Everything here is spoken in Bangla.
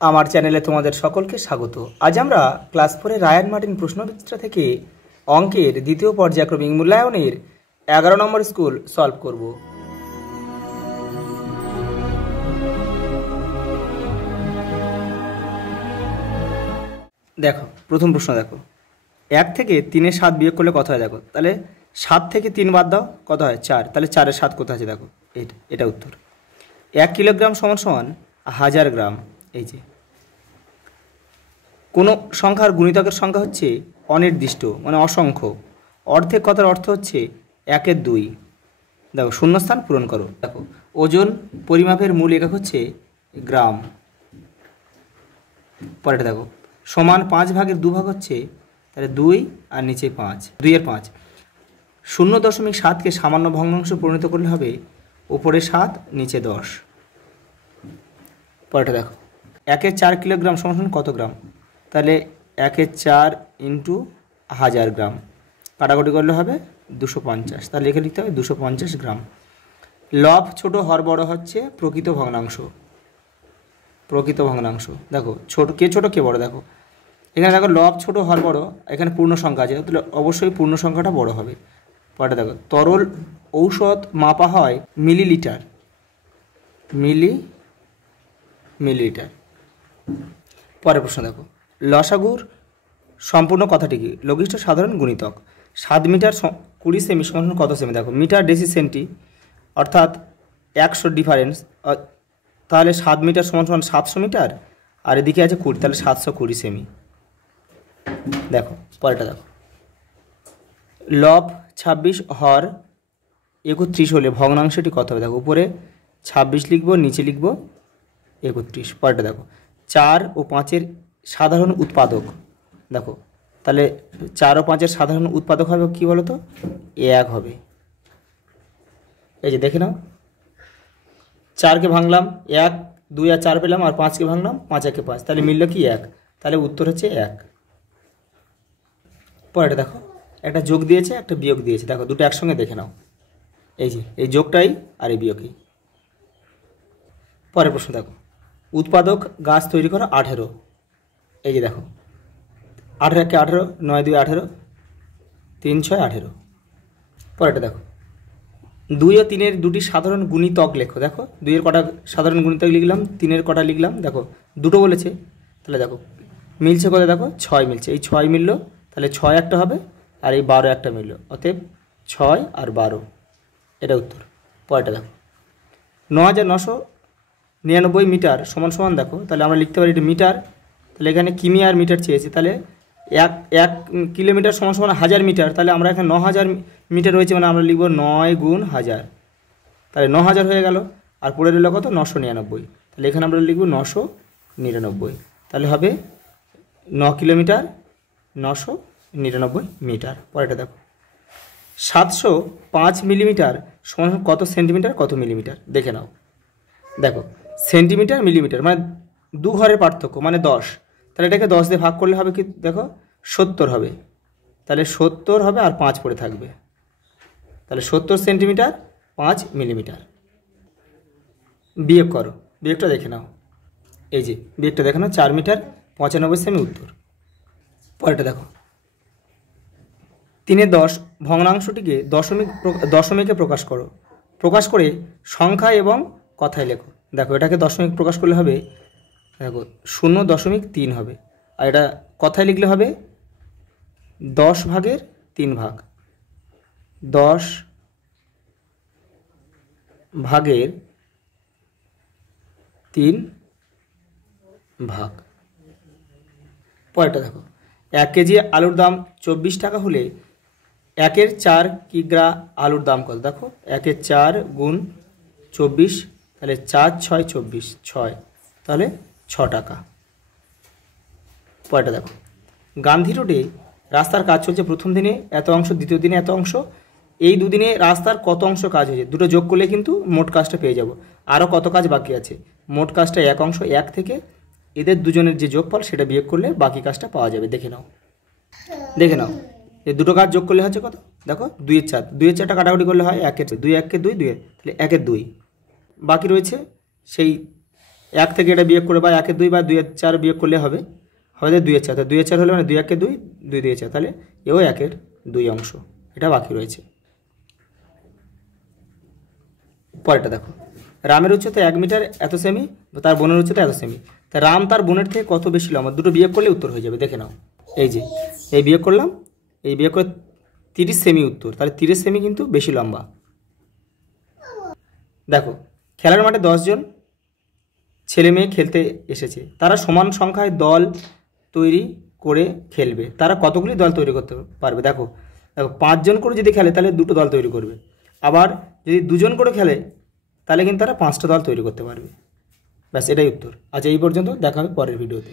আমার চ্যানেলে তোমাদের সকলকে স্বাগত। আজ আমরা ক্লাস 4 রায়ান মার্টিন প্রশ্নবিচিত্রা থেকে অঙ্কের দ্বিতীয় পর্যায়ক্রমিক মূল্যায়নের 11 নম্বর স্কুল সলভ করব। দেখো প্রথম প্রশ্ন, দেখো 1 থেকে 3-এর 7 বিয়োগ করলে কত হয়। দেখো তাহলে 7 থেকে 3 বাদ দাও, কত হয় 4। তাহলে 4-এর 7 কোথায় আছে, দেখো এটা উত্তর। 1 কিলোগ্রাম সমান সমান 1000 গ্রাম। এই যে কোনো সংখ্যার গুণিতকের সংখ্যা হচ্ছে অনির্দিষ্ট মানে অসংখ্য। অর্ধেক কথার অর্থ হচ্ছে 1/2। দেখো শূন্যস্থান পূরণ করো। দেখো ওজন পরিমাপের মূল একক হচ্ছে গ্রাম। পরেটা দেখো সমান 5 ভাগের 2 ভাগ হচ্ছে, তাহলে 2 আর নিচে 5, 2-এর 5। 0.7কে সামান্য ভগ্নাংশ পরিণত করলে হবে উপরে 7 নিচে 10। পরেটা দেখো 1/4 কিলোগ্রাম সমান কত গ্রাম। তাহলে 1/4 ইন্টু 1000 গ্রাম, কাটাকুটি করলে হবে 250। তাহলে লিখে লিখতে হবে 250 গ্রাম। লব ছোট হর বড় হচ্ছে প্রকৃত ভগ্নাংশ। প্রকৃত ভগ্নাংশ দেখো ছোট কে বড়। দেখো এখানে দেখো লব ছোট হর বড়, এখানে পূর্ণ সংখ্যা আছে, তাহলে অবশ্যই পূর্ণ সংখ্যাটা বড় হবে। পরেটা দেখো তরল ঔষধ মাপা হয় মিলিলিটার। মিলিলিটার। পরের প্রশ্ন দেখো লসাগুর সম্পূর্ণ কথাটি কি। লঘিষ্ঠ সাধারণ গুণিতক। 7 মিটার 20 সেমি সমান কত সেমি। দেখো মিটার ডেসি সেন্টি অর্থাৎ 100 ডিফারেন্স, তাহলে 7 মিটার সমান 700 মিটার, আর এদিকে আছে 20, তাহলে 720 সেমি। দেখো পরেরটা দেখো লব 26 হর 31 হলে ভগ্নাংশটি কত হবে। দেখো উপরে 26 লিখবো, নিচে লিখবো 31। পরেরটা দেখো 4 ও 5-এর সাধারণ উৎপাদক। দেখো তাহলে 4 ও 5-এর সাধারণ উৎপাদক হবে কি বলো তো, 1 হবে। এই যে দেখে নাও 4কে ভাঙলাম 1, 2 আর 4 পেলাম, আর 5কে ভাঙলাম 5 একে 5, তাহলে মিলল কি 1, তাহলে উত্তর হচ্ছে 1। পরেরটা দেখো একটা যোগ দিয়েছে একটা বিয়োগ দিয়েছে। দেখো দুটো একসঙ্গে দেখে নাও, এই যে এই যোগটাই আর এই বিয়োগই। পরের প্রশ্ন দেখো উৎপাদক গাছ তৈরি করা 18। এই যে দেখো 18 একে 18, 9 2 18, 3 6 18। পরেরটা দেখো 2 ও 3-এর দুটি সাধারণ গুণিতক লেখো। দেখো 2-এর কটা সাধারণ গুণিতক লিখলাম, 3-এর কটা লিখলাম। দেখো দুটো বলেছে, তাহলে দেখো মিলছে কত। দেখো 6 মিলছে, এই 6 মিলল, তাহলে 6 একটা হবে, আর এই 12 একটা মিলল, অতএব 6 আর 12, এটা উত্তর। পরেরটা দেখো 9999 মিটার সমান সমান। দেখো তাহলে আমরা লিখতে পারি এটা মিটার, তাহলে এখানে কিমি আর মিটার চেয়েছে, তাহলে 1 কিলোমিটার সমান সমান 1000 মিটার, তাহলে আমরা এখানে 9000 মিটার রয়েছে, মানে আমরা লিখব 9 গুণ 1000, তাহলে 9000 হয়ে গেল। আর পড়ে রইল কত 999, তাহলে এখানে আমরা লিখব 999, তাহলে হবে 9 কিলোমিটার 999 মিটার। পরেরটা দেখো 705 মিলিমিটার সমান কত সেন্টিমিটার কত মিলিমিটার, দেখে নাও। দেখো সেন্টিমিটার মিলিমিটার মানে 2 ঘরের পার্থক্য, মানে 10, তাহলে এটাকে 10 দিয়ে ভাগ করলে হবে কি। দেখো 70 হবে, তাহলে 70 হবে আর 5 পড়ে থাকবে, তাহলে 70 সেন্টিমিটার 5 মিলিমিটার। বিয়োগ করো, বিয়োগটা দেখে নাও। এই যে বিয়োগটা দেখে নাও 4 মিটার 95 সেমি উত্তর। পরেরটা দেখো 3/10 ভগ্নাংশটিকে দশমিকে প্রকাশ করো। প্রকাশ করে সংখ্যা এবং কথায় লেখো। দেখো এটাকে দশমিক প্রকাশ করলে হবে, দেখো 0.3 হবে, আর এটা কথায় লিখলে হবে 10 ভাগের 3 ভাগ। 10 ভাগের 3 ভাগ। পরেরটা দেখো 1 কেজি আলুর দাম 24 টাকা হলে 1/4 কিগ্রা আলুর দাম কত। দেখো 1/4 গুণ 24, তাহলে 4 6 24, 6, তাহলে 6 টাকা। পরেরটা দেখো গান্ধী রোডে রাস্তার কাজ চলছে, প্রথম দিনে এত অংশ, দ্বিতীয় দিনে এত অংশ, এই দুদিনে রাস্তার কত অংশ কাজ হয়েছে, দুটো যোগ করলে কিন্তু মোট কাজটা পেয়ে যাব। আরও কত কাজ বাকি আছে, মোট কাজটা 1 অংশ, 1 থেকে এদের দুজনের যে যোগফল সেটা বিয়োগ করলে বাকি কাজটা পাওয়া যাবে। দেখে নাও, দেখে নাও এই দুটো কাজ যোগ করলে হচ্ছে কত। দেখো 2/4, 2/4টা কাটাকুটি করলে হয় 1 2, 1 2 2, তাহলে 1/2। বাকি রয়েছে সেই এক থেকে এটা বিয়োগ করে বা 1-2 বা 2-4 বিয়োগ করলে হবে, হবে 2-4, তো 2-4 হলে মানে 2-1-2, 2-2-4, তাহলে এও 1/2 অংশ, এটা বাকি রয়েছে। পরেরটা দেখো, রামের উচ্চতা 1 মিটার এত সেমি, তার বোনের উচ্চতা এত সেমি, তা রাম তার বোনের থেকে কত বেশি লম্বা? দুটো বিয়োগ করলে উত্তর হয়ে যাবে, দেখে নাও। এই যে এই বিয়োগ করলাম, এই বিয়োগ করে 30 সেমি উত্তর, তাহলে 30 সেমি কিন্তু বেশি লম্বা। দেখো, খেলার মাঠে 10 জন ছেলে মেয়ে খেলতে এসেছে, তারা সমান সংখ্যায় দল তৈরি করে খেলবে, তারা কতগুলি দল তৈরি করতে পারবে? দেখো দেখো 5 জন করে যদি খেলে তাহলে 2টো দল তৈরি করবে, আবার যদি 2 জন করে খেলে তাহলে কিন্তু তারা 5টা দল তৈরি করতে পারবে। ব্যাস, এটাই উত্তর। আচ্ছা, এই পর্যন্ত, দেখা হবে পরের ভিডিওতে।